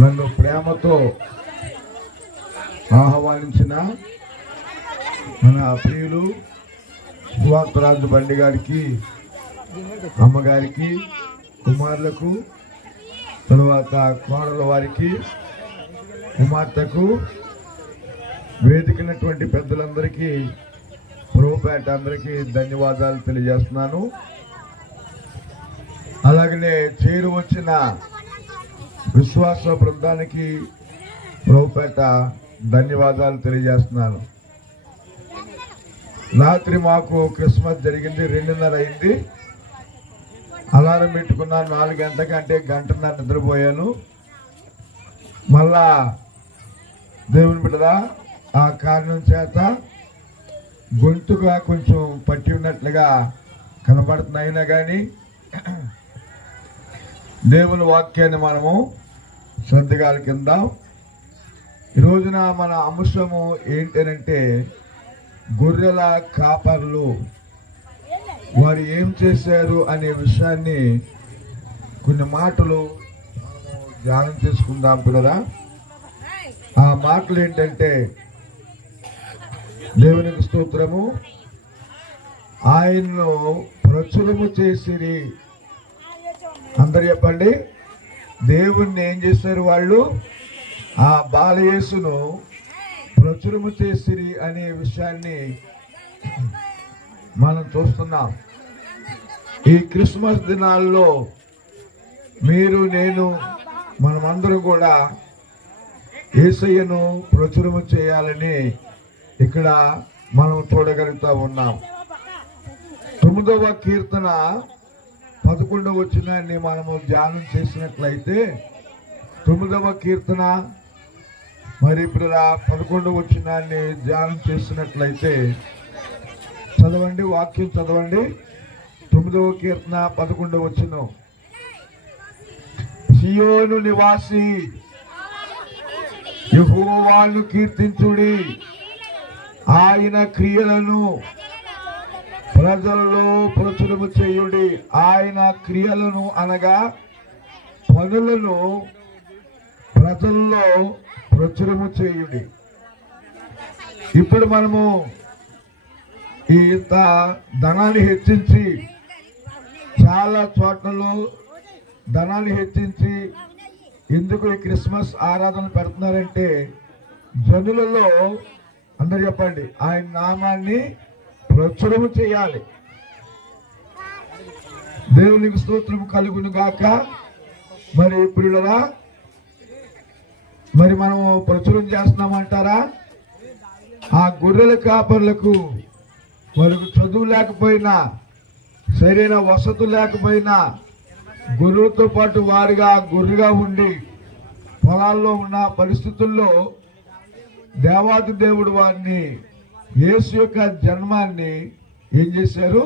నన్ను ప్రేమతో ఆహ్వానించిన మన ప్రియులు సువార్తరాజు బండి గారికి, అమ్మగారికి, కుమారులకు, తరువాత కోడల వారికి, కుమార్తెకు, వేదికైనటువంటి పెద్దలందరికీ, ప్రభుపేట అందరికీ ధన్యవాదాలు తెలియజేస్తున్నాను. అలాగనే చేరు వచ్చిన విశ్వాస బృందానికి ప్రభుపేట ధన్యవాదాలు తెలియజేస్తున్నాను. రాత్రి మాకు క్రిస్మస్ జరిగింది, 2:30 అయింది. అలారం పెట్టుకున్నాను 4 గంటలకి, అంటే గంటన్నర నిద్రపోయాను. మళ్ళా దేవుని బిడ్డరా ఆ కారణం చేత గొంతుగా కొంచెం పట్టి ఉన్నట్లుగా కనబడుతున్నాయినా కానీ దేవుని వాక్యాన్ని మనము శ్రద్ధగా కిందాం. ఈ రోజున మన అంశము ఏంటంటే గొర్రెల కాపర్లు వారు ఏం చేశారు అనే విషయాన్ని కొన్ని మాటలు ధ్యానం చేసుకుందాం పిల్లరా. ఆ మాటలు ఏంటంటే, దేవునికి స్తోత్రము, ఆయన్ను ప్రచురము చేసిరి. అందరు చెప్పండి. దేవుణ్ణి ఏం చేశారు వాళ్ళు? ఆ బాలయేసును ప్రచురము చేసిరి అనే విషయాన్ని మనం చూస్తున్నాం. ఈ క్రిస్మస్ దినాల్లో మీరు, నేను, మనమందరం కూడా యేసయ్యను ప్రచురము చేయాలని ఇక్కడ మనం చూడగలుగుతా ఉన్నాం. 9వ కీర్తన 11వ వచనాన్ని మనము ధ్యానం చేసినట్లయితే, 9వ కీర్తన మరి ఇప్పుడు 11వ వచనాన్ని ధ్యానం చేసినట్లయితే చదవండి, వాక్యం చదవండి. 9వ కీర్తన 11వ వచనం. సియోను నివాసి యెహోవాను కీర్తించుడి, ఆయన క్రియలను ప్రజల్లో ప్రచురము చేయుడి. ఆయన క్రియలను అనగా పనులను ప్రజల్లో ప్రచురము చేయుడి. ఇప్పుడు మనము ఈ ధనాన్ని హెచ్చించి, చాలా చోట్లలో ధనాన్ని హెచ్చించి ఎందుకు ఈ క్రిస్మస్ ఆరాధన పెడుతున్నారంటే, జనులలో అందరు చెప్పండి, ఆయన నామాన్ని ప్రచురము చేయాలి. దేవునికి స్తోత్రం కలుగును గాక. మరి ప్రియులరా, మరి మనం ప్రచురం చేస్తున్నామంటారా? ఆ గొర్రెల కాపర్లకు వారికి చదువు లేకపోయినా, సరైన వసతులు లేకపోయినా, గొర్రెలతో పాటు వారిగా గొర్రెగా ఉండి పొలాల్లో ఉన్న పరిస్థితుల్లో దేవాది దేవుడు వారిని, యేసు యొక్క జన్మాన్ని ఏం చేశారు?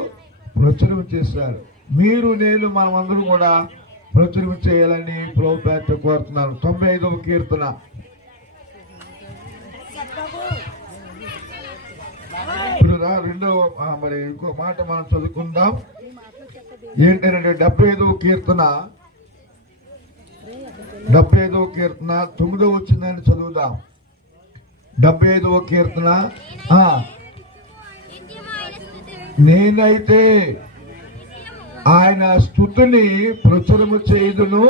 ప్రచురం చేశారు. మీరు, నేను, మనమందరం కూడా ప్రచురం చేయాలని ప్రభుపేట కోరుతున్నాను. 95వ కీర్తన. ఇప్పుడు రెండవ మరి ఇంకో మాట మనం చదువుకుందాం. ఏంటంటే 75వ కీర్తన 9వ వచ్చిందని చదువుదాం. 75వ కీర్తన. నేనైతే ఆయన స్తుతిని ప్రచురము చేయుదును.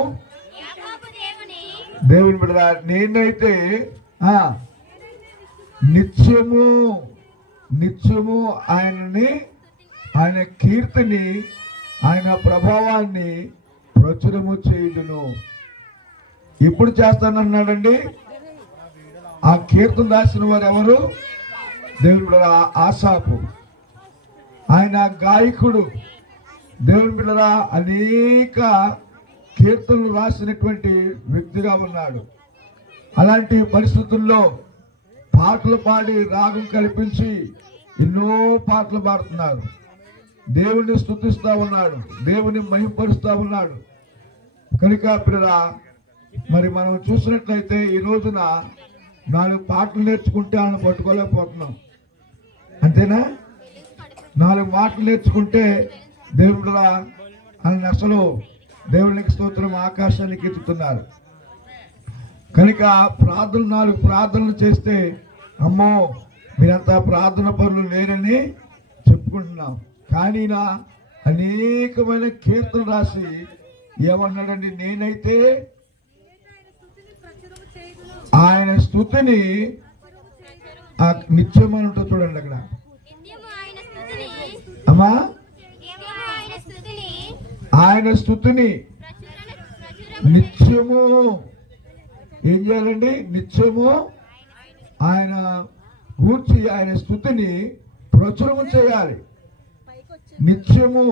దేవుని బిడ్డ, నేనైతే నిత్యము ఆయన కీర్తిని, ఆయన ప్రభావాన్ని ప్రచురము చేయుదును. ఎప్పుడు చేస్తానన్నాడండి? ఆ కీర్తన రాసిన వారు ఎవరు? దేవుని బిడ్డ ఆసాపు. ఆయన గాయకుడు. దేవుని బిడ్డరా అనేక కీర్తనలు రాసినటువంటి వ్యక్తిగా ఉన్నాడు. అలాంటి పరిస్థితుల్లో పాటలు పాడి రాగం కల్పించి ఎన్నో పాటలు పాడుతున్నారు. దేవుని స్తుతిస్తా ఉన్నాడు, దేవుని మహింపరుస్తా ఉన్నాడు. కనుక పిల్లరా, మరి మనం చూసినట్లయితే ఈ రోజున 4 పాటలు నేర్చుకుంటే ఆయన పట్టుకోలేకపోతున్నాం. అంతేనా? 4 మాటలు నేర్చుకుంటే దేవుడురా ఆయన అసలు దేవునికి స్తోత్రం ఆకాశానికి ఎత్తుతున్నారు. కనుక ప్రార్థన 4 ప్రార్థనలు చేస్తే అమ్మో మీరంతా ప్రార్థన పనులు లేరని చెప్పుకుంటున్నాం. కానీ నా అనేకమైన కీర్తన రాసి ఏమన్నాడండి, నేనైతే ఆయన స్తుతిని నిత్యమని ఉంటుంది చూడండి అక్కడ. అమ్మా ఆయన స్తుతిని నిత్యము ఏం చేయాలండి, నిత్యము ఆయన గూర్చి ఆయన స్తుతిని ప్రచురము చేయాలి నిత్యము.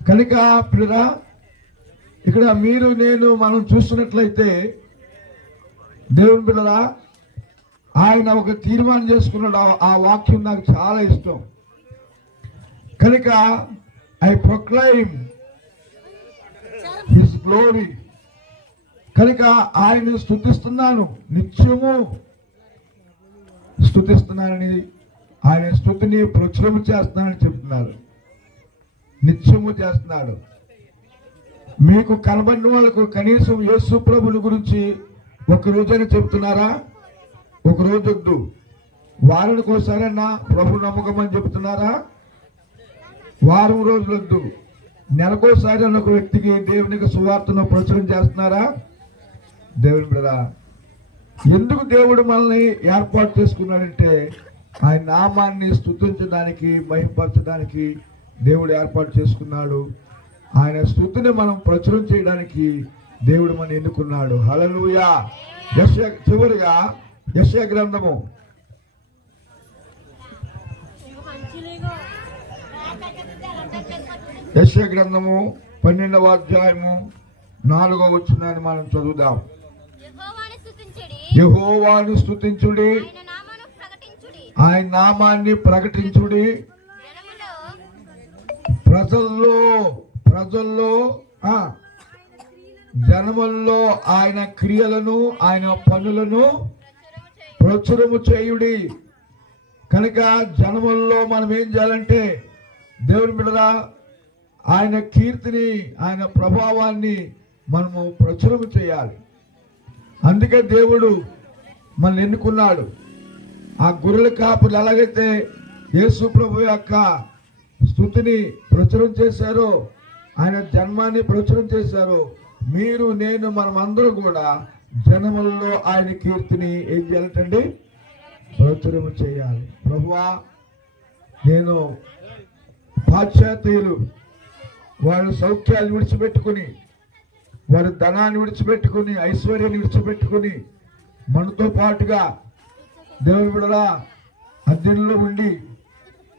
కనుక ప్రియరా ఇక్కడ మీరు నేను మనం చూస్తున్నట్లయితే దేవుని పిల్లరా ఆయన ఒక తీర్మానం చేసుకున్నాడు. ఆ వాక్యం నాకు చాలా ఇష్టం. కనుక ఐ ప్రొక్లైమ్ హిస్ గ్లోరీ. కనుక ఆయన స్తుతిస్తున్నాను, నిత్యము స్తుతిస్తున్నానని, ఆయన స్తుతిని ప్రచురము చేస్తున్నానని చెప్తున్నారు. నిత్యము చేస్తున్నాడు. మీకు కనబడిన వాళ్ళకు కనీసం యేసు ప్రభుని గురించి ఒక రోజైనా చెప్తున్నారా? ఒక రోజు వద్దు, వారానికి ఒకసారైనా ప్రభు నమ్మకమని చెప్తున్నారా? వారం రోజులు వద్దు, నెలకోసారి ఒక వ్యక్తికి దేవునికి సువార్తను ప్రచురం చేస్తున్నారా? దేవుని బిడ్డలారా, ఎందుకు దేవుడు మనల్ని ఏర్పాటు చేసుకున్నాడంటే ఆయన నామాన్ని స్తుతించడానికి, మహిమపరచడానికి దేవుడు ఏర్పాటు చేసుకున్నాడు. ఆయన స్తుతిని మనం ప్రచురం చేయడానికి దేవుడు మనం ఎన్నుకున్నాడు. హల్లెలూయా. చివరిగా యెషయా గ్రంథము 12వ అధ్యాయము 4వ వచనాన్ని మనం చదువుదాం. యెహోవాను స్తుతించుడి, ఆయన నామాన్ని ప్రకటించుడి, ప్రజల్లో జనముల్లో ఆయన క్రియలను ఆయన పనులను ప్రచురము చేయుడి. కనుక జనముల్లో మనం ఏం చేయాలంటే దేవుని బిడ్డలా ఆయన కీర్తిని, ఆయన ప్రభావాన్ని మనము ప్రచురము చేయాలి. అందుకే దేవుడు మనల్ని ఎన్నుకున్నాడు. ఆ గొర్రెల కాపులు ఎలాగైతే యేసు ప్రభు యొక్క స్తుతిని ప్రచురం చేశారో, ఆయన జన్మాన్ని ప్రచురం చేశారో, మీరు నేను మనం అందరూ కూడా జనములలో ఆయన కీర్తిని ఏం చేయాలంటండి, ప్రచురము చేయాలి. ప్రభువా, నేను పాశ్చాత్యులు వారి సౌఖ్యాలు విడిచిపెట్టుకుని, వారి ధనాన్ని విడిచిపెట్టుకుని, ఐశ్వర్యాన్ని విడిచిపెట్టుకుని మనతో పాటుగా దేవుని బిడ్డలా అద్దెల్లో ఉండి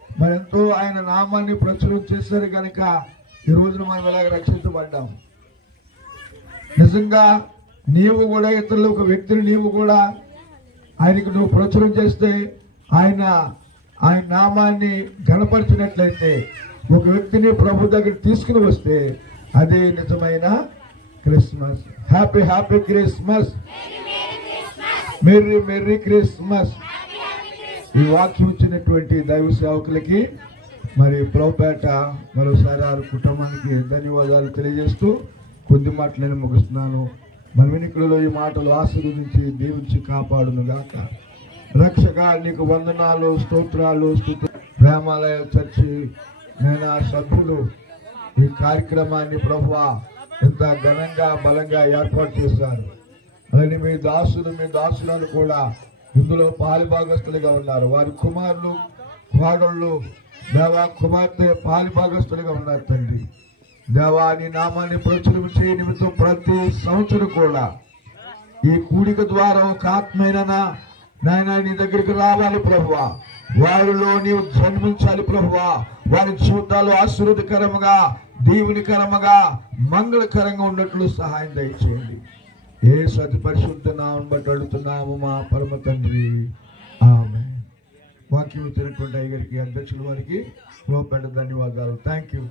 మరెంతో ఆయన నామాన్ని ప్రచురం చేశారు. కనుక ఈ రోజున మనం ఎలాగ రక్షించబడ్డాం. నిజంగా నీవు కూడా ఇతరులు, ఒక వ్యక్తిని నీవు కూడా ఆయనకు నువ్వు ప్రచురం చేస్తే, ఆయన నామాన్ని గణపరిచినట్లయితే, ఒక వ్యక్తిని ప్రభు దగ్గర తీసుకుని వస్తే అదే నిజమైన Christmas. Happy happy Christmas, merry merry Christmas. ఈ వాక్యం ఇచ్చినటువంటి దైవ సేవకులకి మరి ప్రభుపేట మరోసారి ఆ కుటుంబానికి ధన్యవాదాలు తెలియజేస్తూ కొద్ది మాటలు నేను ముగిస్తున్నాను. మన వెనుకలలో ఈ మాటలు ఆశీర్వదించి దీవించి కాపాడును గాక. రక్షక నీకు వందనాలు, స్తోత్రాలు. ప్రేమాలయ చర్చి నేను సభ్యులు ఈ కార్యక్రమాన్ని ప్రభువా ఎంత ఘనంగా బలంగా ఏర్పాటు చేశారు. అలానే మీ దాసులను కూడా ఇందులో పాలిభాగస్తులుగా ఉన్నారు. వారి కుమారులు, కుమారుళ్ళు, దేవా కుమార్తె పాలిభాగస్తులుగా ఉన్నారు. తండ్రి దేవా, నీ నామాన్ని ప్రచురం చేయ నిమిత్తం ప్రతి సంవత్సరం కూడా ఈ కూడిక ద్వారా ఒక ఆత్మైన నాయన నీ దగ్గరికి రావాలి ప్రభువా. వారిలో నీవు జన్మించాలి ప్రభువా. వారి జీవితాలు ఆశీర్వాదకరముగా, దీవునికరముగా, మంగళకరంగా ఉన్నట్లు సహాయం దయచేయండి. ఏ సతి పరిశుద్ధ నామం బట్టి అడుగుతున్నాము మా పరమ తండ్రి, ఆమేన్. వాక్యం తినకుండా గారికి, అధ్యక్షుల వారికి ధన్యవాదాలు. Thank you.